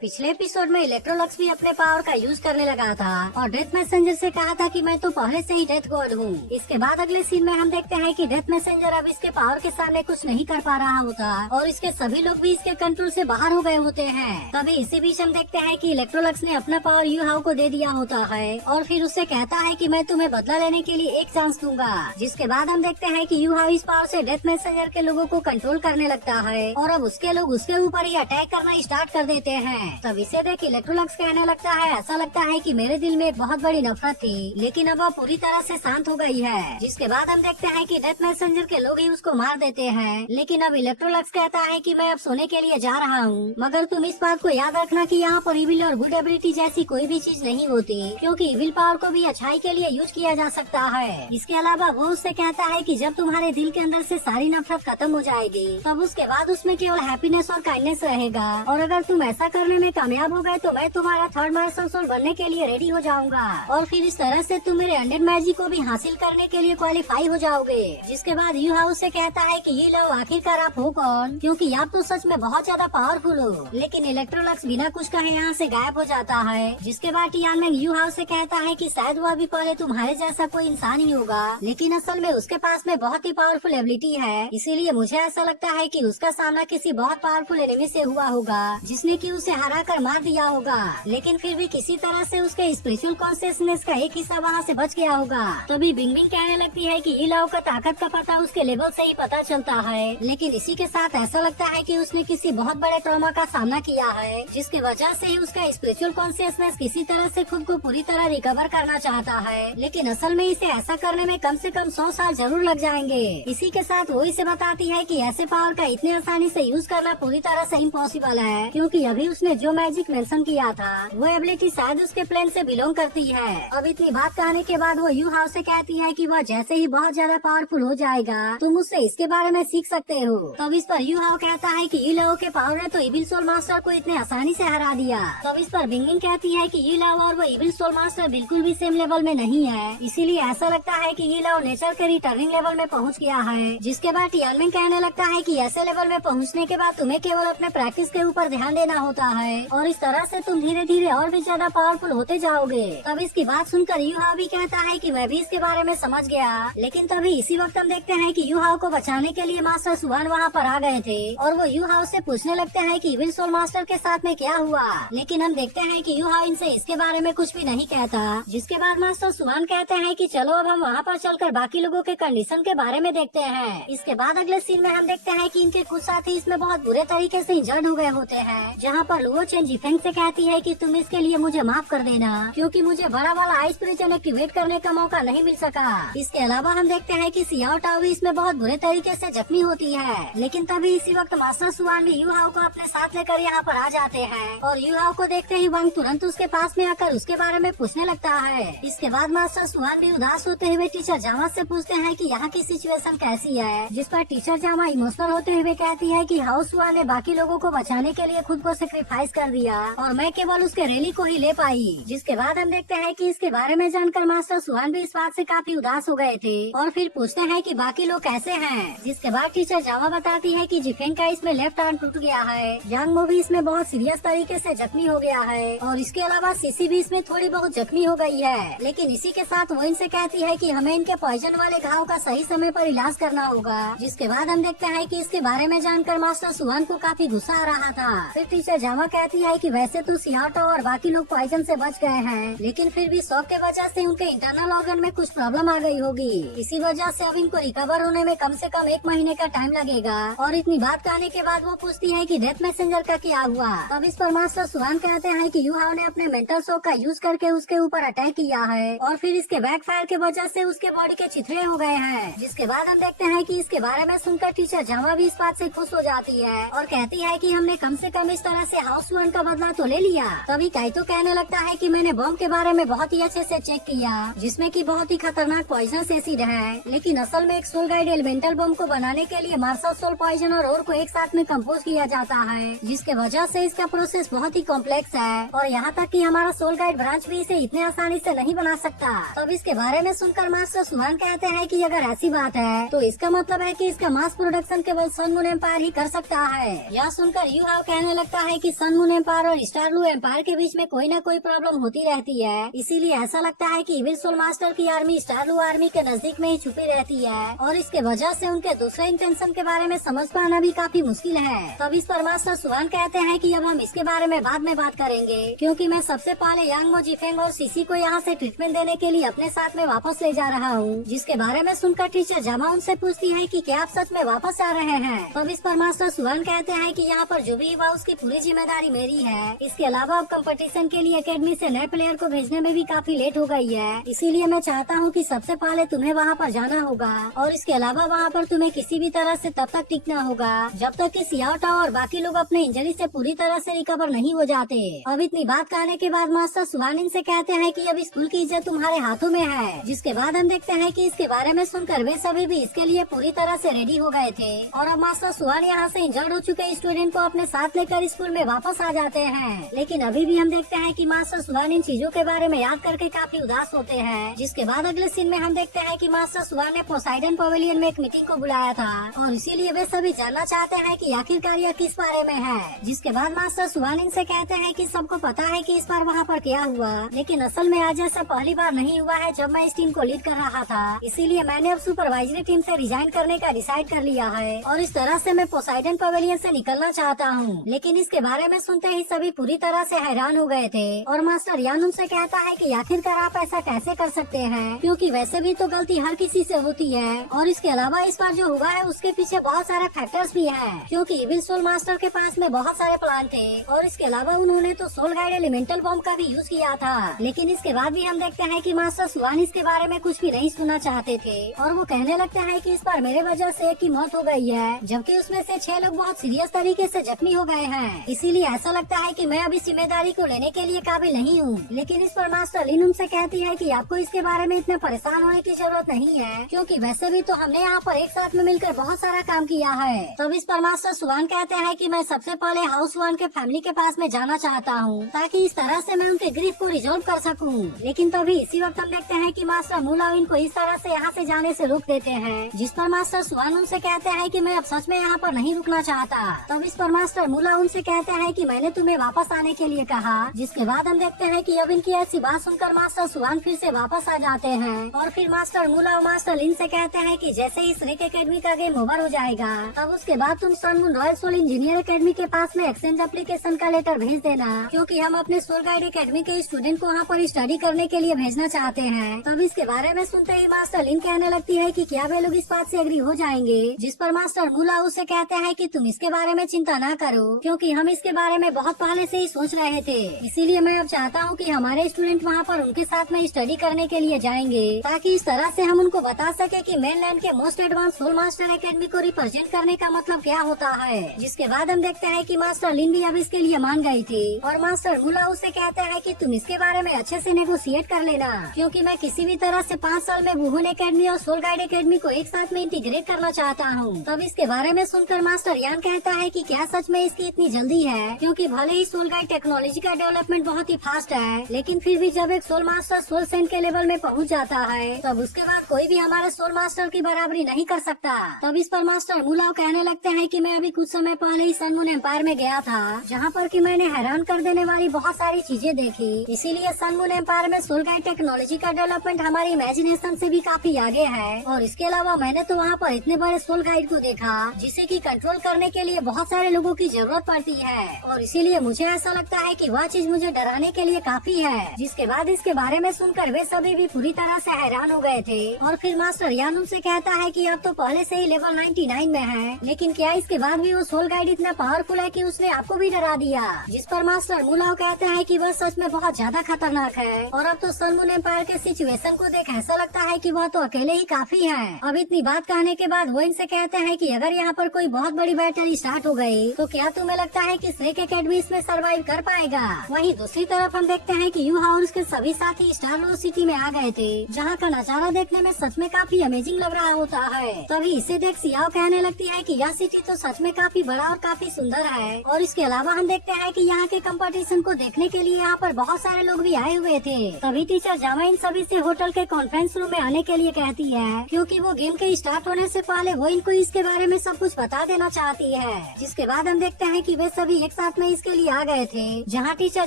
पिछले एपिसोड में इलेक्ट्रोलक्स भी अपने पावर का यूज करने लगा था और डेथ मैसेंजर से कहा था कि मैं तो पहले से ही डेथ गॉड हूँ। इसके बाद अगले सीन में हम देखते हैं कि डेथ मैसेंजर अब इसके पावर के सामने कुछ नहीं कर पा रहा होता और इसके सभी लोग भी इसके कंट्रोल से बाहर हो गए होते हैं। तभी इसी बीच हम देखते हैं कि इलेक्ट्रोलक्स ने अपना पावर यू हाउ को दे दिया होता है और फिर उससे कहता है कि मैं तुम्हें बदला लेने के लिए एक चांस दूंगा। जिसके बाद हम देखते हैं कि यू हाउ इस पावर से डेथ मैसेंजर के लोगों को कंट्रोल करने लगता है और अब उसके लोग उसके ऊपर ही अटैक करना स्टार्ट कर देते हैं। तब इसे देख इलेक्ट्रोलक्स कहने लगता है, ऐसा लगता है कि मेरे दिल में एक बहुत बड़ी नफरत थी लेकिन अब वह पूरी तरह से शांत हो गई है। जिसके बाद हम देखते हैं कि डेथ मैसेंजर के लोग ही उसको मार देते हैं। लेकिन अब इलेक्ट्रोलक्स कहता है कि मैं अब सोने के लिए जा रहा हूँ, मगर तुम इस बात को याद रखना कि यहाँ पर इविल और गुड एबिलिटी जैसी कोई भी चीज नहीं होती, क्योंकि इविल पावर को भी अच्छाई के लिए यूज किया जा सकता है। इसके अलावा वो उससे कहता है कि जब तुम्हारे दिल के अंदर से सारी नफरत खत्म हो जाएगी तब उसके बाद उसमें केवल हैप्पीनेस और काइंडनेस रहेगा और अगर तुम ऐसा करने में कामयाब हो गए तो मैं तुम्हारा थर्ड मार्शल सोल बनने के लिए रेडी हो जाऊंगा और फिर इस तरह से तुम मेरे अंडर मैजिक को भी हासिल करने के लिए क्वालिफाई हो जाओगे। जिसके बाद यू हाउ से कहता है कि ये लो आखिरकार आप हो कौन, क्योंकि आप तो सच में बहुत ज्यादा पावरफुल हो। लेकिन इलेक्ट्रोलक्स बिना कुछ कहे यहाँ से गायब हो जाता है। जिसके बाद टियानमेंग यू हाउ से कहता है कि शायद वो अभी पहले तुम्हारे जैसा कोई इंसान ही होगा, लेकिन असल में उसके पास में बहुत ही पावरफुल एबिलिटी है, इसीलिए मुझे ऐसा लगता है कि उसका सामना किसी बहुत पावरफुल एनिमी से हुआ होगा जिसने कि उसे हरा कर मार दिया होगा। लेकिन फिर भी किसी तरह से उसके स्पिरिचुअल कॉन्शियसनेस का एक हिस्सा वहाँ से बच गया होगा। तभी बिंग बिंग कहने लगती है कि इलाओ का ताकत का पता उसके लेवल से ही पता चलता है, लेकिन इसी के साथ ऐसा लगता है कि उसने किसी बहुत बड़े ट्रॉमा का सामना किया है जिसकी वजह से ही उसका स्पिरिचुअल कॉन्शियसनेस किसी तरह से खुद को पूरी तरह रिकवर करना चाहता है। लेकिन असल में इसे ऐसा करने में कम से कम 100 साल जरूर लग जाएंगे। इसी के साथ वो इसे बताती है कि ऐसे पावर का इतने आसानी से यूज करना पूरी तरह से इम्पॉसिबल है, क्योंकि अभी उसने जो मैजिक मेंशन किया था वो एबिलिटी शायद उसके प्लेन से बिलोंग करती है। अब इतनी बात कहने के बाद वो यू हाउ से कहती है कि वह जैसे ही बहुत ज्यादा पावरफुल हो जाएगा तुम उससे इसके बारे में सीख सकते हो। तब इस पर यू हाउ कहता है कि ये लोगों के पावर ने तो इविल सोल मास्टर को इतने आसानी से हरा दिया। तब इस पर बिंगिंग कहती है कि ये लाओ और वो इविल सोल मास्टर बिल्कुल भी सेम लेवल में नहीं है, इसीलिए ऐसा लगता है कि ये लाओ नेचर के रिटर्निंग लेवल में पहुंच गया है। जिसके बाद टियानमेंग कहने लगता है कि ऐसे लेवल में पहुंचने के बाद तुम्हें केवल अपने प्रैक्टिस के ऊपर ध्यान देना होता है और इस तरह से तुम धीरे धीरे और भी ज्यादा पावरफुल होते जाओगे। तब इसकी बात सुनकर यू हाउ भी कहता है कि मैं भी इसके बारे में समझ गया। लेकिन तभी इसी वक्त हम देखते हैं कि यू हाउ को बचाने के लिए मास्टर सुवान वहाँ पर आ गए थे और वो यू हाउ से पूछने लगते हैं कि इविल सोल मास्टर के साथ में क्या हुआ। लेकिन हम देखते हैं कि यू हाउ इनसे इसके बारे में कुछ भी नहीं कहता। जिसके बाद मास्टर सुवान कहते हैं कि चलो अब हम वहाँ पर चलकर बाकी लोगों के कंडीशन के बारे में देखते हैं। इसके बाद अगले सीन में हम देखते हैं कि इनके कुछ साथी इसमें बहुत बुरे तरीके से इंजर्ड हो गए होते हैं, जहाँ पर लुओ चेन जिफेंग से कहती है कि तुम इसके लिए मुझे माफ कर देना क्योंकि मुझे बड़ा वाला आइस प्रिजन एक्टिवेट करने का मौका नहीं मिल सका। इसके अलावा हम देखते हैं कि सियाओ टाओ भी इसमें बहुत बुरे तरीके से जख्मी होती है। लेकिन तभी इसी वक्त मास्टर सुवान भी यू हाउ को अपने साथ लेकर यहाँ पर आ जाते हैं और यू हाउ को देखते ही वांग तुरंत उसके पास में आकर उसके बारे में पूछने लगता है। इसके बाद मास्टर सुवान भी उदास होते हुए टीचर जामा से पूछते हैं कि यहाँ की सिचुएशन कैसी है, जिस पर टीचर जामा इमोशनल होते हुए कहती है कि हाउस सुवान ने बाकी लोगों को बचाने के लिए खुद को सेक्रीफाइस कर दिया और मैं केवल उसके रैली को ही ले पाई। जिसके बाद हम देखते हैं कि इसके बारे में जानकर मास्टर सुवान भी इस बात से काफी उदास हो गए थे और फिर पूछते हैं कि बाकी लोग कैसे हैं। जिसके बाद टीचर जामा बताती है कि जिफेंग का इसमें लेफ्ट आर्म टूट गया है, यांग मो भी इसमें बहुत सीरियस तरीके से जख्मी हो गया है और इसके अलावा सीसी भी इसमें थोड़ी बहुत जख्मी हो गई है। लेकिन इसी के साथ वो इनसे कहती है कि हमें इनके पॉइजन वाले घाव का सही समय पर इलाज करना होगा। जिसके बाद हम देखते हैं कि इसके बारे में जानकर मास्टर सुवान को काफी गुस्सा आ रहा था। फिर टीचर जामा कहती है कि वैसे तो सियाटो और बाकी लोग पॉइजन से बच गए हैं, लेकिन फिर भी शॉक के वजह से उनके इंटरनल ऑर्गन में कुछ प्रॉब्लम आ गई होगी। इसी वजह से अब इनको रिकवर होने में कम से कम 1 महीने का टाइम लगेगा। और इतनी बात कहने के बाद वो पूछती है कि डेथ मैसेंजर का क्या हुआ। तब इस पर मास्टर सुवान कहते हैं कि यू हाउ ने अपने मेंटल शॉक का यूज करके उसके ऊपर अटैक किया है और फिर इसके बैकफायर के वजह से उसके बॉडी के छितरे हो गए हैं। जिसके बाद हम देखते हैं कि इसके बारे में सुनकर टीचर जामा भी इस बात से खुश हो जाती है और कहती है कि हमने कम से कम इस तरह से हाउस सुवान का बदला तो ले लिया। तभी काइतो कहने लगता है कि मैंने बॉम्ब के बारे में बहुत ही अच्छे से चेक किया, जिसमें कि बहुत ही खतरनाक पॉइजनस एसिड है, लेकिन असल में एक सोल गाइड एलिमेंटल बॉम्ब को बनाने के लिए मार्शल सोल पॉइजन और ओर को एक साथ में कंपोज किया जाता है, जिसके वजह से इसका प्रोसेस बहुत ही कॉम्प्लेक्स है और यहाँ तक कि हमारा सोल गाइड ब्रांच भी इसे इतने आसानी से नहीं बना सकता। तब इसके बारे में सुनकर मास्टर सुहान कहते हैं कि अगर ऐसी बात है तो इसका मतलब है कि इसका मास प्रोडक्शन केवल सन मून एम्पायर ही कर सकता है। यह सुनकर यू हाव कहने लगता है कि सन सन मून एम्पायर और स्टार ब्लू एम्पायर के बीच में कोई न कोई प्रॉब्लम होती रहती है। इसीलिए ऐसा लगता है कि इविल सोल मास्टर की आर्मी स्टार ब्लू आर्मी के नजदीक में ही छुपी रहती है और इसके वजह से उनके दूसरे इंटेंशन के बारे में समझ पाना भी काफी मुश्किल है। तब इस पर मास्टर सुहान कहते हैं कि अब हम इसके बारे में बाद में बात करेंगे, क्योंकि मैं सबसे पहले यांग मो जिफेंग और सीसी को यहाँ से ट्रीटमेंट देने के लिए अपने साथ में वापस ले जा रहा हूँ। जिसके बारे में सुनकर टीचर जामा उनसे पूछती है कि क्या आप सच में वापस आ रहे हैं। तब इस पर मास्टर सुहान कहते हैं कि यहाँ पर जो भी हुआ उसकी पूरी जिम्मेदारी मेरी है। इसके अलावा अब कंपटीशन के लिए एकेडमी से नए प्लेयर को भेजने में भी काफी लेट हो गई है, इसीलिए मैं चाहता हूँ कि सबसे पहले तुम्हें वहाँ पर जाना होगा और इसके अलावा वहाँ पर तुम्हें किसी भी तरह से तब तक टिकना होगा जब तक कि सियाओटा और बाकी लोग अपने इंजरी से पूरी तरह से रिकवर नहीं हो जाते। अब इतनी बात कहने के बाद मास्टर सुहान इनसे कहते हैं कि अब स्कूल की इज्जत तुम्हारे हाथों में है। जिसके बाद हम देखते हैं कि इसके बारे में सुनकर वे सभी भी इसके लिए पूरी तरह से रेडी हो गए थे और अब मास्टर सुहान यहाँ से इंजर्ड हो चुके स्टूडेंट को अपने साथ लेकर स्कूल में वापस आ जाते हैं। लेकिन अभी भी हम देखते हैं कि मास्टर सुहान इन चीजों के बारे में याद करके काफी उदास होते हैं। जिसके बाद अगले सीन में हम देखते हैं कि मास्टर सुहान ने पोसाइडन पवेलियन में एक मीटिंग को बुलाया था और इसीलिए वे सभी जानना चाहते हैं कि आखिरकार यह किस बारे में है। जिसके बाद मास्टर सुहान इनसे कहते हैं कि सबको पता है कि इस बार वहाँ पर क्या हुआ, लेकिन असल में आज ऐसा पहली बार नहीं हुआ है जब मैं इस टीम को लीड कर रहा था। इसीलिए मैंने अब सुपरवाइजरी टीम से रिजाइन करने का डिसाइड कर लिया है और इस तरह से मैं पोसाइडन पवेलियन से निकलना चाहता हूँ। लेकिन इसके बारे में सुनते ही सभी पूरी तरह से हैरान हो गए थे और मास्टर यान उनसे कहता है कि आखिरकार आप ऐसा कैसे कर सकते हैं, क्योंकि वैसे भी तो गलती हर किसी से होती है और इसके अलावा इस बार जो हुआ है उसके पीछे बहुत सारे फैक्टर्स भी हैं, क्योंकि इविल सोल मास्टर के पास में बहुत सारे प्लान थे और इसके अलावा उन्होंने तो सोल गाइड एलिमेंटल बॉम्ब का भी यूज किया था। लेकिन इसके बाद भी हम देखते हैं कि मास्टर सुहान इसके बारे में कुछ भी नहीं सुनना चाहते थे और वो कहने लगते हैं कि इस बार मेरे वजह से एक की मौत हो गई है, जबकि उसमें से 6 लोग बहुत सीरियस तरीके से जख्मी हो गए हैं। इसीलिए ऐसा लगता है कि मैं अब इस जिम्मेदारी को लेने के लिए काबिल नहीं हूँ। लेकिन इस पर मास्टर लिन उनसे कहती है कि आपको इसके बारे में इतने परेशान होने की जरूरत नहीं है, क्योंकि वैसे भी तो हमने यहाँ पर एक साथ में मिलकर बहुत सारा काम किया है। तब इस पर मास्टर सुहान कहते हैं कि मैं सबसे पहले हाउस वन के फैमिली के पास में जाना चाहता हूँ ताकि इस तरह से मैं उनके ग्रीफ को रिजॉल्व कर सकूँ। लेकिन तभी इसी वक्त हम देखते हैं कि मास्टर मूला इनको इस तरह से यहाँ से जाने से रोक देते हैं। जिस पर मास्टर सुहान उनसे कहते हैं कि मैं अब सच में यहाँ पर नहीं रुकना चाहता। तब इस पर मास्टर मूला उनसे कहते हैं कि मैंने तुम्हें वापस आने के लिए कहा। जिसके बाद हम देखते हैं कि अब इनकी ऐसी बात सुनकर मास्टर सुहान फिर से वापस आ जाते हैं और फिर मास्टर मूला और मास्टर लिन से कहते हैं कि जैसे ही स्नेक एकेडमी का गेम ओवर हो जाएगा तब उसके बाद तुम sun moon royal soul engineer academy के पास में एक्सचेंज एप्लीकेशन का लेटर भेज देना, क्योंकि हम अपने सोल गाइड एकेडमी के स्टूडेंट को वहाँ पर स्टडी करने के लिए भेजना चाहते हैं। तब इसके बारे में सुनते ही मास्टर लिन कहने लगती है कि क्या वे लोग इस बात से एग्री हो जाएंगे। जिस पर मास्टर मूला उसे कहते हैं कि तुम इसके बारे में चिंता न करो, क्योंकि हम इसके बारे में बहुत पहले से ही सोच रहे थे। इसीलिए मैं अब चाहता हूँ कि हमारे स्टूडेंट वहाँ पर उनके साथ में स्टडी करने के लिए जाएंगे, ताकि इस तरह से हम उनको बता सके कि मेनलैंड के most advance soul master academy को रिप्रेजेंट करने का मतलब क्या होता है। जिसके बाद हम देखते हैं कि मास्टर लिन भी अब इसके लिए मान गई थी और मास्टर मूला उसे कहते हैं कि तुम इसके बारे में अच्छे से नेगोशिएट कर लेना, क्योंकि मैं किसी भी तरह से 5 साल में वुहुन एकेडमी और सोल गाइड एकेडमी को एक साथ में इंटीग्रेट करना चाहता हूँ। तब इसके बारे में सुनकर मास्टर यान कहता है कि क्या सच में इसकी इतनी जल्दी है, क्योंकि भले ही सोल गाइड टेक्नोलॉजी का डेवलपमेंट बहुत ही फास्ट है, लेकिन फिर भी जब एक सोल मास्टर सोल सेंट के लेवल में पहुँच जाता है तब उसके बाद कोई भी हमारे सोल मास्टर की बराबरी नहीं कर सकता। तब इस पर मास्टर मूला कहने लगते हैं कि मैं अभी कुछ समय पहले ही सन मून एम्पायर में गया था, जहाँ पर कि मैंने हैरान कर देने वाली बहुत सारी चीजें देखी। इसीलिए सन मून एम्पायर में सोल गाइड टेक्नोलॉजी का डेवलपमेंट हमारी इमेजिनेशन से भी काफी आगे है और इसके अलावा मैंने तो वहाँ पर इतने बड़े सोल गाइड को देखा जिसे कि कंट्रोल करने के लिए बहुत सारे लोगों की जरूरत पड़ती है और इसीलिए मुझे ऐसा लगता है कि वह चीज मुझे डराने के लिए काफी है। जिसके बाद इसके बारे में सुनकर वे सभी भी पूरी तरह से हैरान हो गए थे और फिर मास्टर यान उनसे कहता है कि अब तो पहले से ही लेवल 99 में है, लेकिन क्या इसके बाद भी वो सोल गाइड इतना पावरफुल है कि उसने आपको भी डरा दिया। जिस पर मास्टर मूला कहता है कि वह सच में बहुत ज्यादा खतरनाक है और अब तो सन मून एम्पायर के सिचुएशन को देख ऐसा लगता है कि वह तो अकेले ही काफी है। अब इतनी बात कहने के बाद वो इनसे कहते हैं कि अगर यहाँ पर कोई बहुत बड़ी बैटल स्टार्ट हो गई तो क्या तुम्हें लगता है कि स्नेक एकेडमी इसमें सर्वाइव कर पाएगा। वहीं दूसरी तरफ हम देखते हैं कि यूहा और उसके सभी साथी स्टार लो सिटी में आ गए थे, जहाँ का नजारा देखने में सच में काफी अमेजिंग लग रहा होता है। तभी इसे देख सियाओ कहने लगती है कि यह सिटी तो सच में काफी बड़ा और काफी सुंदर है और इसके अलावा हम देखते हैं कि यहाँ के कंपटीशन को देखने के लिए यहाँ पर बहुत सारे लोग भी आए हुए थे। तभी टीचर जामा इन सभी से होटल के कॉन्फ्रेंस रूम में आने के लिए कहती है, क्योंकि वो गेम के स्टार्ट होने से पहले वो इनको इसके बारे में सब कुछ बता देना चाहती है। जिसके बाद हम देखते हैं कि वे सभी एक साथ में इसके लिए आ गए थे, जहाँ टीचर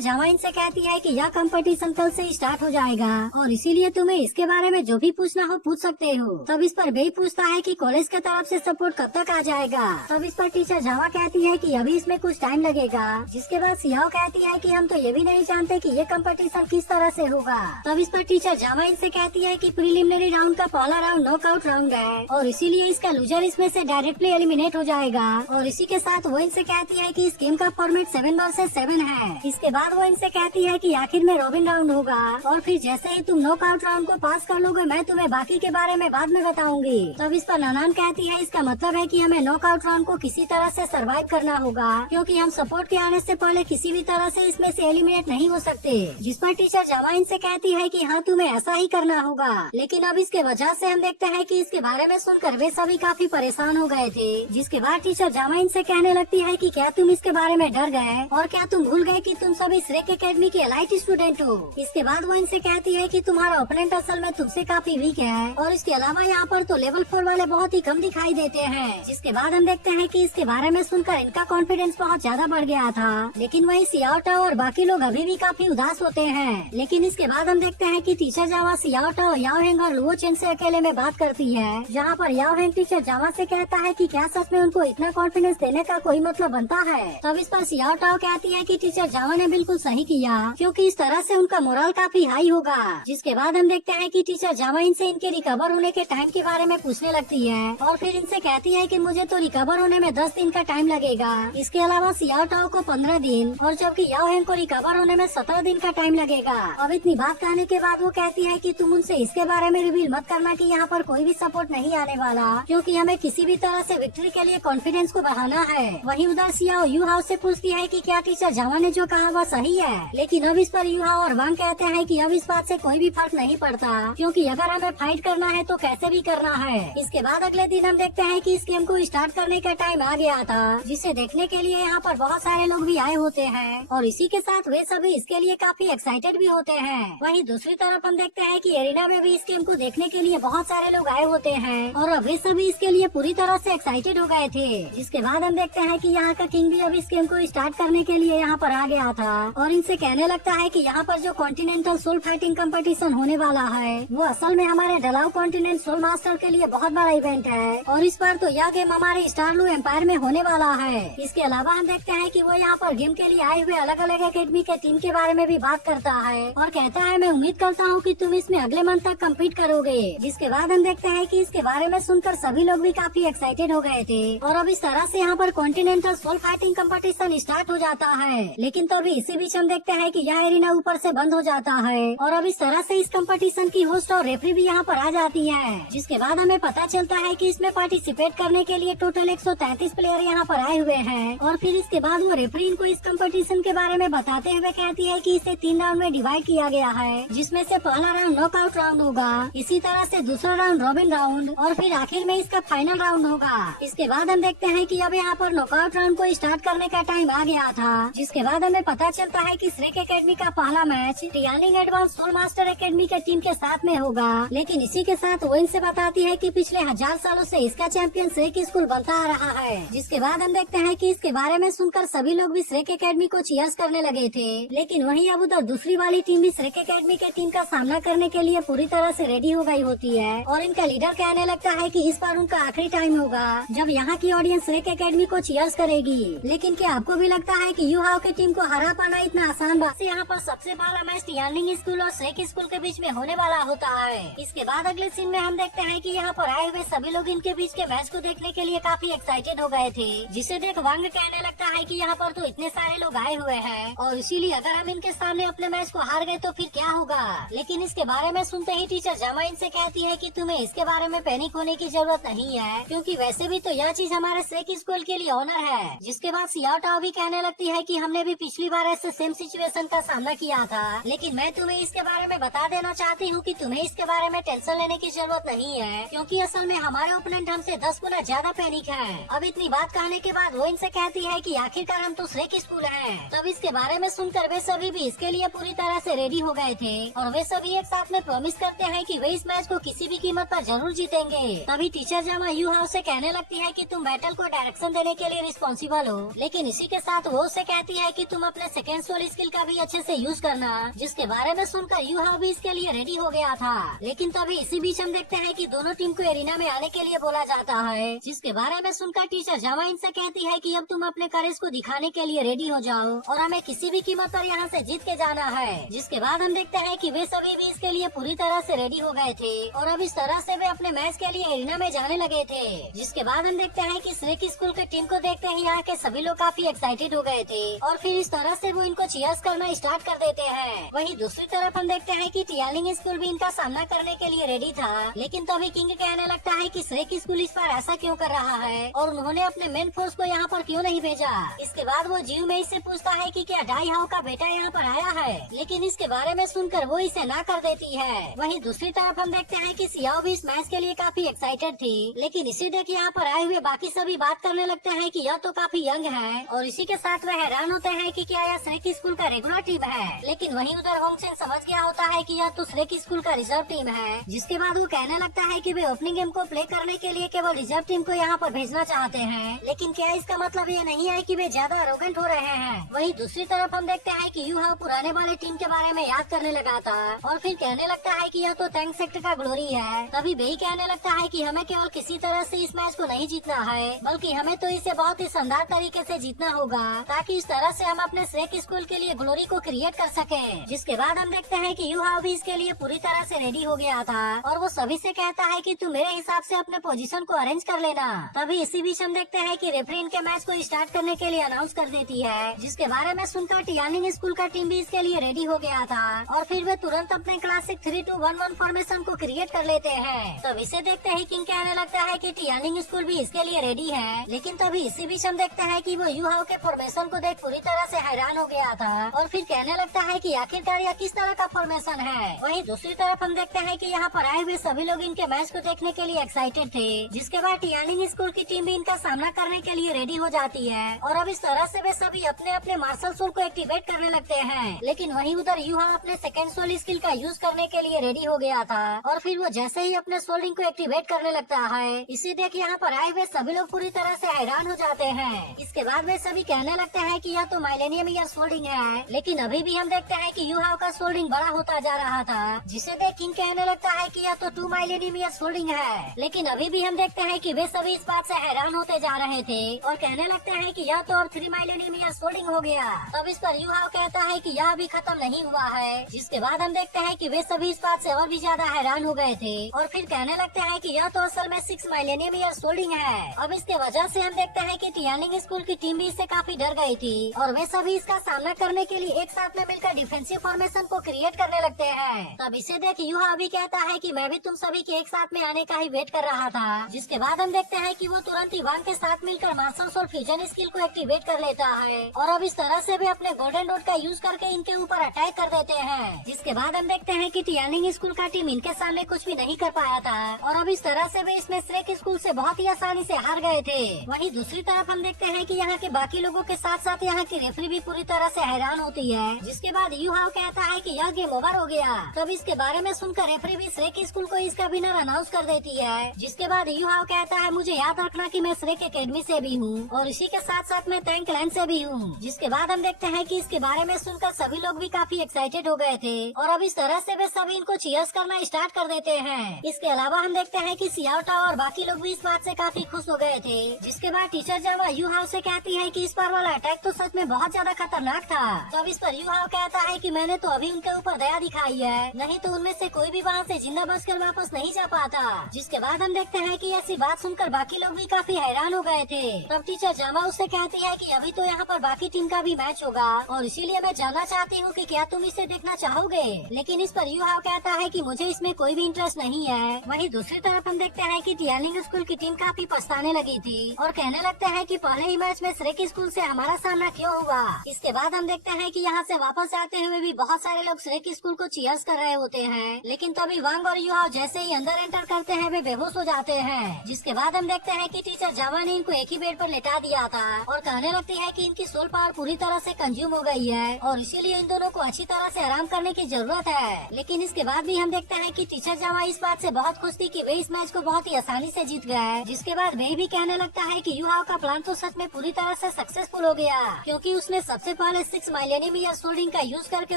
जावा इनसे कहती है कि यह कंपटीशन कल से स्टार्ट हो जाएगा और इसीलिए तुम्हें इसके बारे में जो भी पूछना हो पूछ सकते हो। तब इस पर बेई पूछता है कि कॉलेज की तरफ से सपोर्ट कब तक आ जाएगा। तब इस पर टीचर जावा कहती है कि अभी इसमें कुछ टाइम लगेगा। जिसके बाद सियाओ कहती है कि हम तो ये भी नहीं जानते कि ये कंपटीशन किस तरह से होगा। तब इस पर टीचर जावा इनसे कहती है कि प्रीलिमिनरी राउंड का पहला राउंड नॉकआउट राउंड है और इसीलिए इसका लूजर इसमें से डायरेक्टली एलिमिनेट हो जाएगा। और इसी के साथ वो इनसे कहती है कि इस गेम का फॉर्मेट 7 वर्सेस 7 है। इसके बाद वो इनसे कहती है कि आखिर में रॉबिन राउंड होगा और फिर जैसे ही तुम नॉकआउट राउंड को पास कर लोगे मैं तुम्हें बाकी के बारे में बाद में बताऊंगी। तब इस पर नानान कहती है इसका मतलब है कि हमें नॉकआउट राउंड को किसी तरह से सरवाइव करना होगा, क्योंकि हम सपोर्ट के आने से पहले किसी भी तरह से इसमें से एलिमिनेट नहीं हो सकते। जिस पर टीचर जावा इनसे कहती है कि हाँ तुम्हें ऐसा ही करना होगा। लेकिन अब इसके वजह से हम देखते हैं कि इसके बारे में सुनकर वे सभी काफी परेशान हो गए थे। जिसके बाद टीचर जावा इनसे कहने लगती है कि क्या तुम इसके बारे में डर गए और क्या तुम भूल गए कि तुम सभी श्रेक एकेडमी के एलाइट स्टूडेंट हो। इसके बाद वो इनसे कहती है कि तुम्हारा ओपोनेंट असल में तुमसे काफी वीक है और इसके अलावा यहाँ पर तो लेवल 4 वाले बहुत ही कम दिखाई देते हैं। जिसके बाद हम देखते हैं कि इसके बारे में सुनकर इनका कॉन्फिडेंस बहुत ज्यादा बढ़ गया था। लेकिन वही सियाओटा और बाकी लोग अभी भी काफी उदास होते हैं। लेकिन इसके बाद हम देखते हैं कि टीचर जावा सियाओटा और याओ हेंग और लुओ चेन से अकेले में बात करती है, जहाँ पर याओ हेंग टीचर जावा से कहता है कि क्या सच में उनको इतना कॉन्फिडेंस देने का कोई मतलब बनता है। तब इस पर सियाओटा कहती है कि टीचर जावा ने बिल्कुल सही किया, क्योंकि इस तरह से उनका मोरल काफी हाई होगा। जिसके बाद हम देखते हैं कि टीचर जावा इनसे इनके रिकवर होने के टाइम के बारे में पूछने लगती है और फिर इनसे कहती है कि मुझे तो रिकवर होने में 10 दिन का टाइम लगेगा। इसके अलावा सियाओटाओ को 15 दिन और जबकि याओ हेंग को रिकवर होने में 17 दिन का टाइम लगेगा। अब इतनी बात कहने के बाद वो कहती है कि तुम उनसे इसके बारे में रिवील मत करना कि यहाँ पर कोई भी सपोर्ट नहीं आने वाला, क्योंकि हमें किसी भी तरह से विक्ट्री के लिए कॉन्फिडेंस को बढ़ाना है। वहीं उधर सियाओ यू हाउ से पूछती है कि क्या टीचर जावा ने जो कहा वह सही है। लेकिन अब इस पर यू हाउ और वांग कहते हैं कि अब इस बात से कोई भी फर्क नहीं पड़ता, क्योंकि अगर हमें फाइट करना है तो कैसे भी करना है। इसके बाद अगले दिन हम देखते हैं कि इस गेम को स्टार्ट करने का टाइम आ गया था, जिसे देखने के लिए यहाँ पर बहुत सारे लोग भी आए होते हैं और इसी के साथ वे सभी इसके लिए काफी एक्साइटेड भी होते हैं। वहीं दूसरी तरफ हम देखते हैं कि एरिना में भी इस गेम को देखने के लिए बहुत सारे लोग आए होते हैं और अब वे सभी इसके लिए पूरी तरह से एक्साइटेड हो गए थे। जिसके बाद हम देखते हैं कि यहाँ का किंग भी अब इस गेम को स्टार्ट करने के लिए यहाँ पर आ गया था और इनसे कहने लगता है कि यहाँ पर जो कॉन्टिनेंटल सोल फाइटिंग कंपटीशन होने वाला है वो असल में हमारे डलाउ कॉन्टिनेंट सोल मास्टर के लिए बहुत बड़ा इवेंट है और इस पर तो यह गेम हमारे स्टारलू एम्पायर में होने वाला है। इसके अलावा हम देखते हैं कि वो यहाँ पर गेम के लिए आए हुए अलग अलग एकेडमी के टीम के बारे में भी बात करता है और कहता है मैं उम्मीद करता हूँ कि तुम इसमें अगले मंथ तक कम्पीट करोगे। जिसके बाद हम देखते हैं कि इसके बारे में सुनकर सभी लोग भी काफी एक्साइटेड हो गए थे और अब इस तरह से यहाँ पर continental soul fighting competition start हो जाता है। लेकिन तो अभी इसी बीच हम देखते हैं कि यह एरिना ऊपर से बंद हो जाता है और अब इस तरह से इस कंपटीशन की होस्ट और रेफरी भी यहाँ पर आ जाती है। जिसके बाद हमें पता चलता है कि इसमें पार्टिसिपेट करने के लिए टोटल 133 प्लेयर यहाँ पर आए हुए हैं और फिर इसके बाद वो रेफरी इनको इस कंपटीशन के बारे में बताते हुए कहती है कि इसे 3 राउंड में डिवाइड किया गया है, जिसमें से पहला राउंड नॉकआउट राउंड होगा, इसी तरह से दूसरा राउंड रॉबिन राउंड और फिर आखिर में इसका फाइनल राउंड होगा। इसके बाद हम देखते हैं कि अब यहाँ पर नॉकआउट राउंड को स्टार्ट करने का टाइम आ गया था। जिसके बाद हमें पता चलता है कि श्रेक एकेडमी का पहला मैच टियालिंग एडवांस सोल मास्टर एकेडमी के टीम के साथ में होगा। लेकिन इसी के साथ वो इनसे बताती है कि पिछले 1000 सालों से इसका चैंपियन श्रेक स्कूल बनता आ रहा है। जिसके बाद हम देखते हैं कि इसके बारे में सुनकर सभी लोग भी श्रेक एकेडमी को चीयर्स करने लगे थे। लेकिन वहीं अब उधर दूसरी वाली टीम भी श्रेक एकेडमी के टीम का सामना करने के लिए पूरी तरह से रेडी हो गई होती है और इनका लीडर कहने लगता है कि इस बार उनका आखिरी टाइम होगा जब यहाँ की ऑडियंस श्रेक एकेडमी को चीयर्स करेगी। लेकिन क्या आपको भी लगता है कि यू हाउ की टीम को हरा पाना इतना आसान बात? यहाँ पर सबसे पहला मैच टियालिंग स्कूल और श्रेक स्कूल के बीच में होने वाला होता है। इसके बाद अगले सीन में हम देखते हैं कि यहाँ पर आए हुए सभी लोग इनके बीच के मैच को देखने के लिए काफी एक्साइटेड हो गए थे, जिसे देख वांग कहने लगता है कि यहाँ पर तो इतने सारे लोग आए हुए हैं और इसीलिए अगर हम इनके सामने अपने मैच को हार गए तो फिर क्या होगा। लेकिन इसके बारे में सुनते ही टीचर जामा इनसे कहती है कि तुम्हें इसके बारे में पैनिक होने की जरूरत नहीं है, क्योंकि वैसे भी तो यह चीज हमारे श्रेक स्कूल के लिए ऑनर है। जिसके बाद सियाओटाओ भी कहने लगती है कि हमने भी पिछली बार ऐसे सेम सिचुएशन का सामना किया था, लेकिन मैं तुम्हें इसके बारे में बता देना चाहती हूँ कि तुम्हें इसके बारे में टेंशन लेने की जरूरत नहीं है, क्योंकि असल में हमारे ओपोनेंट हमसे 10 गुना ज्यादा पैनिक है। अब इतनी बात कहने के बाद वो इनसे कहती है कि आखिरकार हम तो श्रेक स्कूल हैं। तब इसके बारे में सुनकर वे सभी भी इसके लिए पूरी तरह से रेडी हो गए थे और वे सभी एक साथ में प्रॉमिस करते हैं कि वे इस मैच को किसी भी कीमत पर जरूर जीतेंगे। तभी टीचर जामा यू हाउ से कहने लगती है कि तुम बैटल को डायरेक्शन देने के लिए रिस्पॉन्सिबल हो, लेकिन इसी के साथ वो उसे कहती है कि तुम अपने सेकेंड सोल स्किल का भी अच्छे से यूज करना, जिसके बारे में सुनकर यू हाउ भी इसके लिए रेडी हो गया था। लेकिन तभी इसी बीच हम देखते हैं कि दोनों टीम को एरिना में आने के लिए बोला जाता है, जिसके बारे में सुनकर टीचर जावा इनसे कहती है कि अब तुम अपने करेज को दिखाने के लिए रेडी हो जाओ और हमें किसी भी कीमत पर यहाँ से जीत के जाना है। जिसके बाद हम देखते हैं कि वे सभी भी इसके लिए पूरी तरह से रेडी हो गए थे और अब इस तरह से वे अपने मैच के लिए एरिना में जाने लगे थे। जिसके बाद हम देखते हैं कि श्रेक स्कूल के टीम को देखते ही यहाँ के सभी लोग काफी एक्साइटेड हो गए थे और फिर इस तरह से वो इनको चीयर्स करना स्टार्ट कर देते हैं। वहीं दूसरी तरफ हम देखते हैं कि टियालिंग स्कूल भी इनका सामना करने के लिए रेडी था, लेकिन तभी किंग कहने लगता है कि श्रेक स्कूल इस बार ऐसा क्यों कर रहा है और उन्होंने अपने मेन फोर्स को यहाँ पर क्यों नहीं भेजा। इसके बाद वो जीव में इससे पूछता है कि क्या डाई हाउ का बेटा यहाँ पर आया है, लेकिन इसके बारे में सुनकर वो इसे ना कर देती है। वहीं दूसरी तरफ हम देखते हैं कि सियाओ भी इस मैच के लिए काफी एक्साइटेड थी, लेकिन इसी देख यहाँ पर आए हुए बाकी सभी बात करने लगते हैं कि यह तो काफी यंग है और इसी के साथ वह हैरान होते हैं कि क्या यह श्रेक स्कूल का रेगुलर टीम है। लेकिन वहीं उधर होंगसेन समझ गया होता है कि यह तो श्रेक स्कूल का रिजर्व टीम है। जिसके बाद वो कहने लगता है कि वे ओपनिंग गेम को प्ले करने के लिए केवल रिजर्व टीम को यहाँ पर भेजना चाहते हैं, लेकिन क्या इसका मतलब ये नहीं है कि वे ज्यादा अरोगेंट हो रहे हैं। वहीं दूसरी तरफ हम देखते हैं कि यू हाउ पुराने वाले टीम के बारे में याद करने लगा था और फिर कहने लगता है कि यह तो टैंक सेक्टर का ग्लोरी है। तभी बेई कहने लगता है कि हमें केवल किसी तरह से इस मैच को नहीं जीतना है, बल्कि हमें तो इसे बहुत ही शानदार तरीके से जीतना होगा, ताकि इस तरह से हम अपने श्रेक स्कूल के लिए ग्लोरी को क्रिएट कर सकें। जिसके बाद हम देखते हैं कि यू हाउ भी इसके लिए पूरी तरह से रेडी हो गया था और वो सभी से कहता है कि तुम मेरे हिसाब से अपने पोजीशन को अरेंज कर लेना। तभी इसी बीच हम देखते हैं कि रेफरी इनके मैच को स्टार्ट करने के लिए अनाउंस कर देती है, जिसके बारे में सुनकर टियानिंग स्कूल का टीम भी इसके लिए रेडी हो गया था और फिर वे तुरंत अपने क्लासिक 3-2-1-1 फॉर्मेशन को क्रिएट कर लेते हैं। तब इसे देखते ही किंग कहने लगता है कि टियानिंग स्कूल भी इसके लिए रेडी है, लेकिन तभी इसी बीच हम देखते हैं कि वो यू हाउ के फॉर्मेशन को देख पूरी तरह से हैरान हो गया था और फिर कहने लगता है कि आखिरकार यह किस तरह का फॉर्मेशन है। वहीं दूसरी तरफ हम देखते हैं कि यहाँ पर आए हुए सभी लोग इनके मैच को देखने के लिए एक्साइटेड थे। जिसके बाद टियानिंग स्कूल की टीम भी इनका सामना करने के लिए रेडी हो जाती है और अब इस तरह से वे सभी अपने अपने मार्शल सोल को एक्टिवेट करने लगते हैं। लेकिन वहीं उधर यू हाउ अपने सेकंड सोल स्किल का यूज करने के लिए रेडी हो गया था और फिर वो जैसे ही अपने सोल रिंग को एक्टिवेट करने लगता है, इसी देख यहाँ पर आए हुए सभी लोग पूरी तरह से हैरान हो जाते हैं। इसके बाद वे सभी कहने लगते हैं कि यह तो माइलेनियम ईयर सोल रिंग है, लेकिन अभी भी हम देखते हैं कि यू हाउ का सोल रिंग बड़ा होता जा रहा था, जिसे देख किंग कहने लगता है कि यह तो 2 माइलेनियम ईयर सोल रिंग है। लेकिन अभी भी हम देखते हैं कि वे सभी इस बात से हैरान होते जा रहे थे और कहने लगते हैं कि यह तो अब 3 माइलेनियम ईयर सोल रिंग हो गया। तब इस पर यू हाउ कहता है कि यह अभी खत्म नहीं हुआ है। जिसके बाद हम देखते हैं कि वे सभी इस बात से और भी ज्यादा हैरान हो गए थे और फिर कहने लगते हैं कि यह तो असल में 6 माइलेनियम ईयर सोल रिंग है। अब इसके वजह से हम देखते हैं कि टियानिंग स्कूल की टीम भी इससे काफी डर गई थी और वे सभी इसका सामना करने के लिए एक साथ में मिलकर डिफेंसिव फॉर्मेशन को क्रिएट करने लगते हैं। तब इसे देख यू हाउ भी कहता है कि मैं भी तुम सभी के एक साथ में आने का ही वेट कर रहा था। जिसके बाद हम देखते हैं कि वो तुरंत ही वांग के साथ मिलकर मार्शल सोल फ्यूजन स्किल को एक्टिवेट कर लेता है और अब इस तरह से वे अपने गोल्डन रोड का यूज करके इनके ऊपर अटैक कर देते हैं। जिसके बाद हम देखते हैं कि टियानिंग स्कूल का टीम इनके सामने कुछ भी नहीं कर पाया था और अब इस तरह से वे इसमें श्रेक स्कूल से बहुत ही आसानी से हार गए थे। वहीं दूसरी तरफ हम देखते हैं कि यहाँ के बाकी लोगों के साथ साथ यहाँ की रेफरी भी पूरी तरह से हैरान होती है। जिसके बाद यू हाउ कहता है कि यह गेम ओवर हो गया। तब इसके बारे में सुनकर रेफरी भी श्रेक स्कूल को इसका विनर अनाउंस कर देती है। जिसके बाद यू हाउ कहता है मुझे याद रखना कि मैं श्रेक एकेडमी से भी हूँ और इसी के साथ साथ मैं टैंक लैंड से भी हूँ। जिसके बाद हम देखते हैं कि इसके बारे में सुनकर सभी लोग भी काफी एक्साइटेड हो गए थे और अब इस तरह से वे सभी इनको चीयर्स करना स्टार्ट कर देते हैं। इसके अलावा हम देखते हैं कि सियाओटा और बाकी लोग भी इस बात से काफी खुश हो गए थे। जिसके बाद टीचर जावा यू हाउ से कहती है कि इस बार वाला अटैक तो सच में बहुत ज्यादा खतरनाक था। तब इस पर यू हाउ कहता है कि मैंने तो अभी उनके ऊपर दया दिखाई है, नहीं तो उनमें से कोई भी वहाँ से जिंदा बचकर वापस नहीं जा पाता। जिसके बाद हम देखते हैं कि ऐसी बात सुनकर बाकी लोग भी काफी हैरान हो गए थे। तब टीचर जावा उससे कहती है कि अभी तो यहाँ पर बाकी टीम का भी मैच होगा और इसीलिए मैं जानना चाहती हूँ कि क्या तुम इसे देखना चाहोगे। लेकिन इस पर यू हाउ कहता है कि मुझे इसमें कोई भी इंटरेस्ट नहीं है। वहीं दूसरी तरफ हम देखते हैं कि टियानिंग स्कूल की टीम काफी पछताने लगी थी और कहने लगते हैं कि पहले ही मैच में श्रेक स्कूल से हमारा सामना क्यों हुआ। इसके बाद हम देखते हैं कि यहाँ से वापस आते हुए भी बहुत सारे लोग श्रेक स्कूल को चीयर्स कर रहे होते हैं, लेकिन तभी वांग और यू हाउ जैसे ही अंदर एंटर करते हैं वे बेहोश हो जाते हैं। जिसके बाद हम देखते हैं कि टीचर जावा ने इनको एक ही बेड पर लेटा दिया था और कहने लगती है कि इनकी सोल पावर पूरी तरह से कंज्यूम हो गई है और इसीलिए इन दोनों को अच्छी तरह से आराम करने की जरूरत है। लेकिन इसके बाद भी हम देखते हैं कि टीचर जावा इस बात से बहुत खुश थी कि वे इस मैच को बहुत ही आसानी से जीत गए। जिसके बाद वे भी कहने लगता है कि यू हाउ का प्लान तो सच में पूरी तरह से से सक्सेसफुल हो गया, क्योंकि उसने सबसे पहले 6 मिलियनियम ईयर सोल्डिंग का यूज करके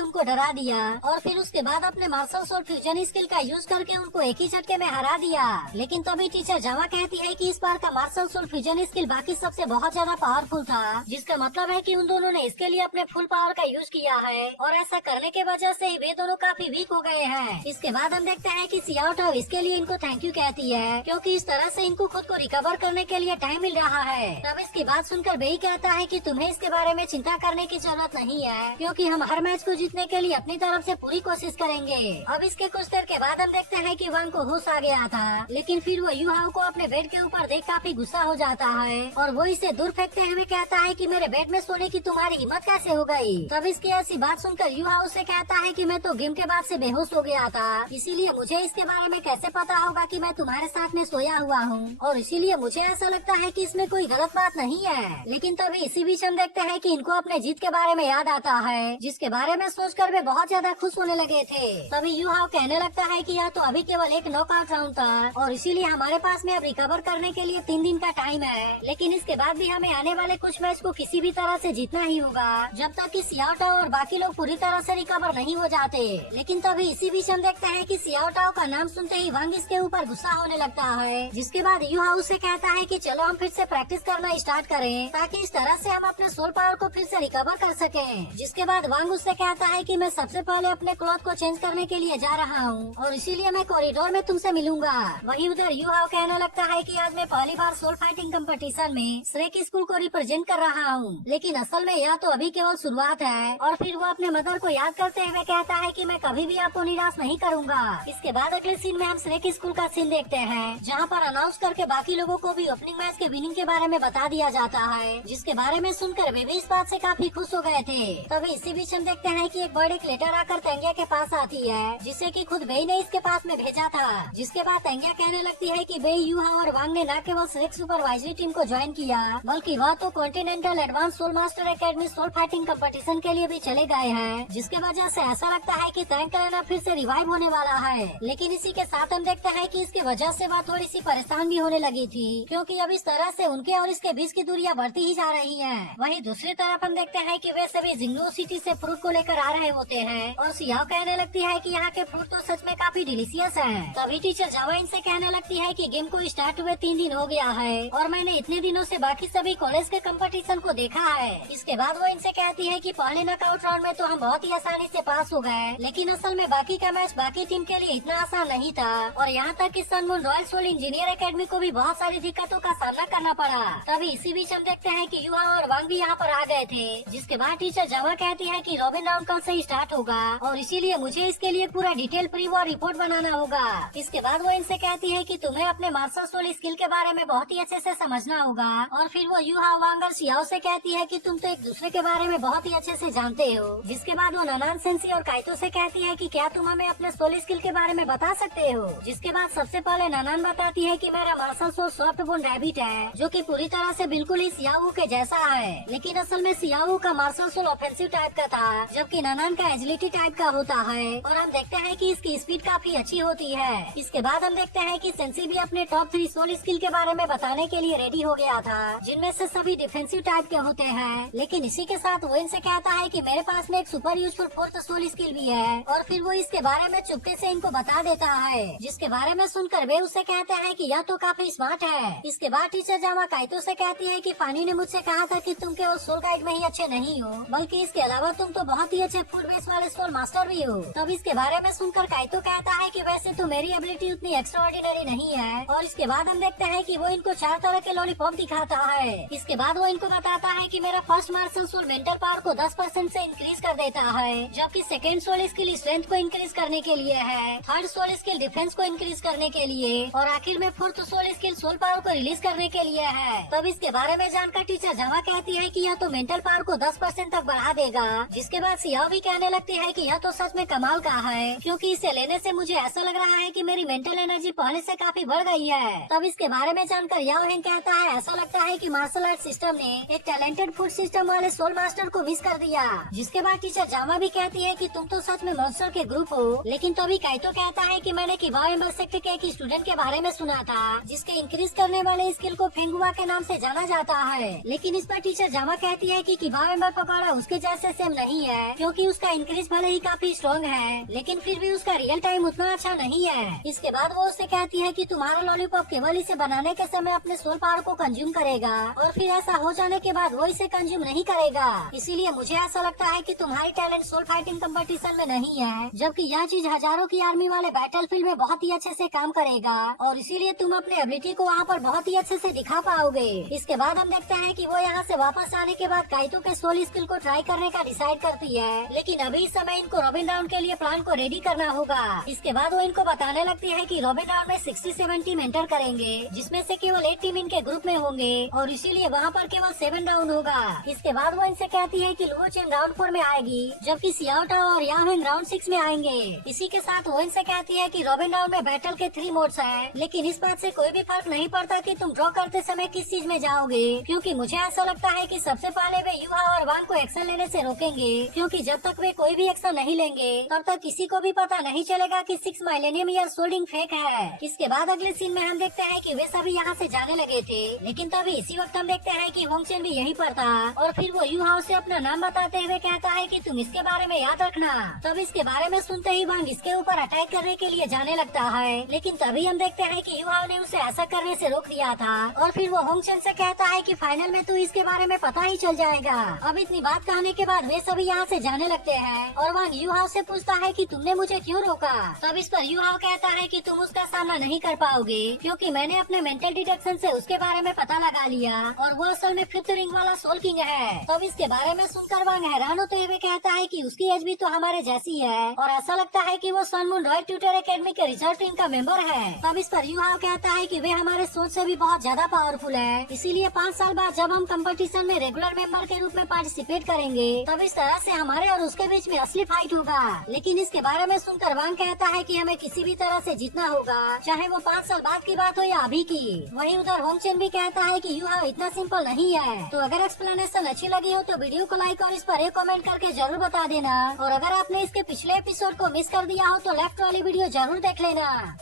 उनको डरा दिया और फिर उसके बाद अपने मार्शल सोल फ्यूजन स्किल का यूज करके उनको एक ही झटके में हरा दिया। लेकिन तभी टीचर जावा कहती है कि इस बार का मार्शल सोल फ्यूजन स्किल बाकी सबसे बहुत ज्यादा पावरफुल था, जिसका मतलब है कि उन दोनों ने इसके लिए अपने फुल पावर का यूज किया है और ऐसा करने के वजह से वे दोनों काफी वीक हो गए हैं। इसके बाद हम देखते हैं कि सियाओ टाओ इसके लिए इनको थैंक यू कहती है, क्योंकि इस तरह से इनको खुद को रिकवर करने के लिए टाइम मिल रहा है। तब इसकी बात सुनकर बेई कहता है कि तुम्हें इसके बारे में चिंता करने की जरूरत नहीं है, क्योंकि हम हर मैच को जीतने के लिए अपनी तरफ से पूरी कोशिश करेंगे। अब इसके कुछ देर के बाद हम देखते हैं कि वांग को होश आ गया था, लेकिन फिर वो यू हाओ को अपने बेड के ऊपर देख काफी गुस्सा हो जाता है और वो इसे दूर फेंकते हुए कहता है कि मेरे बेड में सोने की तुम्हारी हिम्मत कैसे हो गई। तब इसकी ऐसी बात सुनकर यू हाओ से कहता है कि मैं तो गेम के बाद से बेहोश हो गया था, इसीलिए मुझे इसके बारे में कैसे पता होगा कि मैं तुम्हारे साथ में सोया हुआ हूँ, और इसीलिए मुझे ऐसा लगता है कि इसमें कोई गलत बात नहीं है। लेकिन तभी इसी बीच हम देखते हैं कि इनको अपने जीत के बारे में याद आता है, जिसके बारे में सोचकर वे बहुत ज्यादा खुश होने लगे थे। तभी यू हाओ कहने लगता है कि यह तो अभी केवल एक नॉकआउट राउंड था और इसीलिए हमारे पास में अब रिकवर करने के लिए 3 दिन का टाइम है, लेकिन इसके बाद भी हमें आने वाले कुछ मैच को किसी भी तरह से जीतना ही होगा जब तक कि सियाओ टाओ और बाकी लोग पूरी तरह से रिकवर नहीं हो जाते। लेकिन तभी इसी बीच हम देखते हैं कि सियाओ टाओ का नाम सुनते ही वांग इसके ऊपर गुस्सा होने लगता है, जिसके बाद यू हाउ से कहता है कि चलो हम फिर से प्रैक्टिस करना स्टार्ट करें ताकि इस तरह से हम अपने सोल पावर को फिर से रिकवर कर सकें। जिसके बाद वांग उससे कहता है कि मैं सबसे पहले अपने क्लॉथ को चेंज करने के लिए जा रहा हूँ और इसीलिए मैं कॉरिडोर में तुमसे मिलूंगा। वहीं उधर यू हाउ कहने लगता है कि आज मैं पहली बार सोल फाइटिंग कंपटीशन में श्रेक स्कूल को रिप्रेजेंट कर रहा हूँ, लेकिन असल में यह तो अभी केवल शुरुआत है। और फिर वो अपने मदर को याद करते हुए कहता है कि मैं कभी भी आपको निराश नहीं करूंगा। इसके बाद अगले सीन में हम श्रेक स्कूल का सीन देखते हैं, जहाँ पर अनाउंस करके बाकी लोगों को भी ओपनिंग मैच के विनिंग के बारे में बता दिया जाता है, जिसके बारे में सुनकर वे भी इस बात से काफी खुश हो गए थे। तभी इसी बीच हम देखते हैं कि एक बर्ड एक लेटर आकर तेंगिया के पास आती है, जिसे कि खुद बेई ने इसके पास में भेजा था। जिसके बाद तेंगिया कहने लगती है कि बेई, यू हाओ और वांग ने न केवल श्रेक सुपरवाइजरी टीम को ज्वाइन किया, बल्कि वह तो continental advance soul master academy soul fighting competition के लिए भी चले गए हैं, जिसके वजह से ऐसा लगता है कि तैंग करना फिर से रिवाइव होने वाला है। लेकिन इसी के साथ हम देखते हैं कि इसकी वजह से वह थोड़ी सी परेशान भी होने लगी थी, क्योंकि अब इस तरह से उनके और इसके बीच की दूरियां बढ़ती ही जा रही हैं। वहीं दूसरी तरफ हम देखते हैं कि वे सभी जिंगनो सिटी से फ्रूट को लेकर आ रहे होते हैं और सियाओ कहने लगती है कि यहाँ के फ्रूट तो सच में काफी डिलीशियस हैं। तभी टीचर जावा इनसे कहने लगती है कि गेम को स्टार्ट हुए 3 दिन हो गया है और मैंने इतने दिनों से बाकी सभी कॉलेज के कंपटीशन को देखा है। इसके बाद वो इनसे कहती है कि पहले नॉकआउट राउंड में तो हम बहुत ही आसानी से पास हो गए, लेकिन असल में बाकी का मैच बाकी टीम के लिए इतना आसान नहीं था और यहाँ तक कि sun moon royal soul engineer academy को भी बहुत सारी दिक्कतों का सामना करना पड़ा। तभी इसी बीच हम देखते हैं कि युवा और वांग भी यहाँ पर आ गए थे, जिसके बाद टीचर जावा कहती है कि रॉबिन राउंड कल से स्टार्ट होगा और इसीलिए मुझे इसके लिए पूरा डिटेल प्री वॉर रिपोर्ट बनाना होगा। इसके बाद वो इनसे कहती है कि तुम्हें अपने मार्शल सोल स्किल के बारे में बहुत ही अच्छे से समझना होगा और फिर वो युहा वांग और सियाओ से कहती है कि तुम तो एक दूसरे के बारे में बहुत ही अच्छे से जानते हो। जिसके बाद वो ननान सेंसी और काइतो से कहती है कि क्या तुम हमें अपने सोल स्किल के बारे में बता सकते हो। जिसके बाद सबसे पहले ननान बताती है कि मेरा martial soul soft bone rabbit है, जो कि पूरी तरह से बिल्कुल ही सियाओ के जैसा है, लेकिन असल में सियाओ का मार्शल सोल ऑफेंसिव टाइप का था, जबकि ननान का एजिलिटी टाइप का होता है और हम देखते हैं कि इसकी स्पीड काफी अच्छी होती है। इसके बाद हम देखते हैं कि सेंसी भी अपने टॉप 3 सोल स्किल के बारे में बताने के लिए रेडी हो गया था, जिनमें से सभी डिफेंसिव टाइप के होते हैं। लेकिन इसी के साथ वो इनसे कहता है कि मेरे पास में एक super useful 4th soul skill भी है और फिर वो इसके बारे में चुपके से इनको बता देता है, जिसके बारे में सुनकर वे उससे कहते हैं कि यह तो काफी स्मार्ट है। इसके बाद टीचर जामा काइतो से कहती है कि फानी ने मुझसे कहा था कि तुम केवल सोल गाइड में ही अच्छे नहीं हो, बल्कि इसके अलावा तुम तो बहुत ही अच्छे फुल बेस वाले सोल मास्टर भी हो। तब इसके बारे में सुनकर काइतो कहता है कि वैसे तो मेरी एबिलिटी उतनी एक्स्ट्राऑर्डिनरी नहीं है और इसके बाद हम देखते हैं कि वो इनको 4 तरह के लॉलीपॉप दिखाता है। इसके बाद वो इनको बताता है कि मेरा first martial soul mental power को 10% से इंक्रीज कर देता है, जबकि सेकेंड सोल स्किल स्ट्रेंथ को इंक्रीज करने के लिए है, थर्ड सोल स्किल डिफेंस को इंक्रीज करने के लिए और आखिर में 4th soul skill soul power को रिलीज करने के लिए है। तब इसके बारे में जानकर टीचर जावा कहती है कि यह तो मेंटल पावर को 10% तक बढ़ा देगा। जिसके बाद सियाओ भी कहने लगती है कि यह तो सच में कमाल का है, क्योंकि इसे लेने से मुझे ऐसा लग रहा है कि मेरी मेंटल एनर्जी पहले से काफी बढ़ गई है। तब इसके बारे में जानकर याओ हेंग कहता है ऐसा लगता है कि मार्शल आर्ट सिस्टम ने एक टैलेंटेड फूड सिस्टम वाले सोल मास्टर को मिस कर दिया। जिसके बाद टीचर जामा भी कहती है कि तुम तो सच में मॉन्स्टर के ग्रुप हो। लेकिन तो अभी काइतो कहता है कि मैंने किबाओ एम्बर सेक्ट के एक स्टूडेंट के बारे में सुना था, जिसके इंक्रीज करने वाले स्किल को फेंगुआ के नाम से जाना जाता है। लेकिन इस पर टीचर जामा कहती है कि किबा मेंबर पकौड़ा उसके जैसे सेम नहीं है, क्योंकि उसका इंक्रीज भले ही काफी स्ट्रॉन्ग है, लेकिन फिर भी उसका रियल टाइम उतना अच्छा नहीं है। इसके बाद वो उससे कहती है कि तुम्हारा लॉलीपॉप केवल इसे बनाने के समय अपने सोल पावर को कंज्यूम करेगा और फिर ऐसा हो जाने के बाद वो इसे कंज्यूम नहीं करेगा। इसीलिए मुझे ऐसा लगता है कि तुम्हारी टैलेंट सोल फाइटिंग कंपटीशन में नहीं है, जबकि यह चीज हजारों की आर्मी वाले बैटलफील्ड में बहुत ही अच्छे से काम करेगा और इसीलिए तुम अपने एबिलिटी को वहाँ पर बहुत ही अच्छे से दिखा पाओगे। इसके बाद हम देखते हैं कि वो यहाँ से वापस आने के बाद काइतो के सोल स्किल को ट्राई करने का डिसाइड करती है, लेकिन अभी इस समय इनको रॉबिन राउंड के लिए प्लान को रेडी करना होगा। इसके बाद वो इनको बताने लगती है कि रॉबिन राउंड में 67 टीम एंटर करेंगे, जिसमें से केवल 8 टीम इनके ग्रुप में होंगे और इसीलिए वहाँ पर केवल 7 राउंड होगा। इसके बाद वो इनसे कहती है कि लुओ चेन राउंड 4 में आएगी, जबकि सियाओटा और याहुइंग राउंड 6 में आएंगे। इसी के साथ वो इनसे कहती है कि रॉबिन राउंड में बैटल के 3 मोड्स हैं, लेकिन इस बात से कोई भी फर्क नहीं पड़ता कि तुम ड्रॉ करते समय किस चीज में जाओगे, क्योंकि मुझे ऐसा लगता है कि सबसे पहले वे यूहा और वांग को एक्शन लेने से रोकेंगे, क्योंकि जब तक वे कोई भी एक्शन नहीं लेंगे तब तक किसी को भी पता नहीं चलेगा कि 6 माइलेनियम ईयर सोल्डिंग फेक है। इसके बाद अगले सीन में हम देखते हैं कि वे सभी यहाँ से जाने लगे थे, लेकिन तभी इसी वक्त हम देखते हैं कि होंगचेन भी यहीं पर था और फिर वो यूहा से अपना नाम बताते हुए कहता है कि तुम इसके बारे में याद रखना। तब इसके बारे में सुनते ही वांग इसके ऊपर अटैक करने के लिए जाने लगता है, लेकिन तभी हम देखते हैं कि यूहा ने उसे ऐसा करने से रोक दिया था और फिर वो होंगचेन से कहता है कि फाइनल में तो इसके बारे में पता ही चल जाएगा। अब इतनी बात कहने के बाद वे सभी यहाँ से जाने लगते हैं और वांग यूहा से पूछता है कि तुमने मुझे क्यों रोका। तब इस पर यूहा कहता है कि तुम उसका सामना नहीं कर पाओगे, क्योंकि मैंने अपने मेंटल डिटेक्शन से उसके बारे में पता लगा लिया और वो असल में 5th रिंग वाला सोल किंग है। तब इसके बारे में सुनकर वांग हैरान होते हुए कहता है कि उसकी एज भी तो हमारे जैसी है और ऐसा लगता है कि वो sun moon royal tutor academy के रिसर्च टीम का मेंबर है। तब इस पर यूहा कहता है कि वे हमारे सोच से भी बहुत ज्यादा पावरफुल है, इसीलिए 5 साल बाद जब हम कंपटीशन में रेगुलर मेंबर के रूप में पार्टिसिपेट करेंगे तब इस तरह से हमारे और उसके बीच में असली फाइट होगा। लेकिन इसके बारे में सुनकर वांग कहता है कि हमें किसी भी तरह से जीतना होगा, चाहे वो 5 साल बाद की बात हो या अभी की। वहीं उधर होंगचेन भी कहता है कि यूहा इतना सिंपल नहीं है। तो अगर एक्सप्लेनेशन अच्छी लगी हो तो वीडियो को लाइक और इस पर एक कमेंट करके जरूर बता देना, और अगर आपने इसके पिछले एपिसोड को मिस कर दिया हो तो लेफ्ट वाली वीडियो जरूर देख लेना।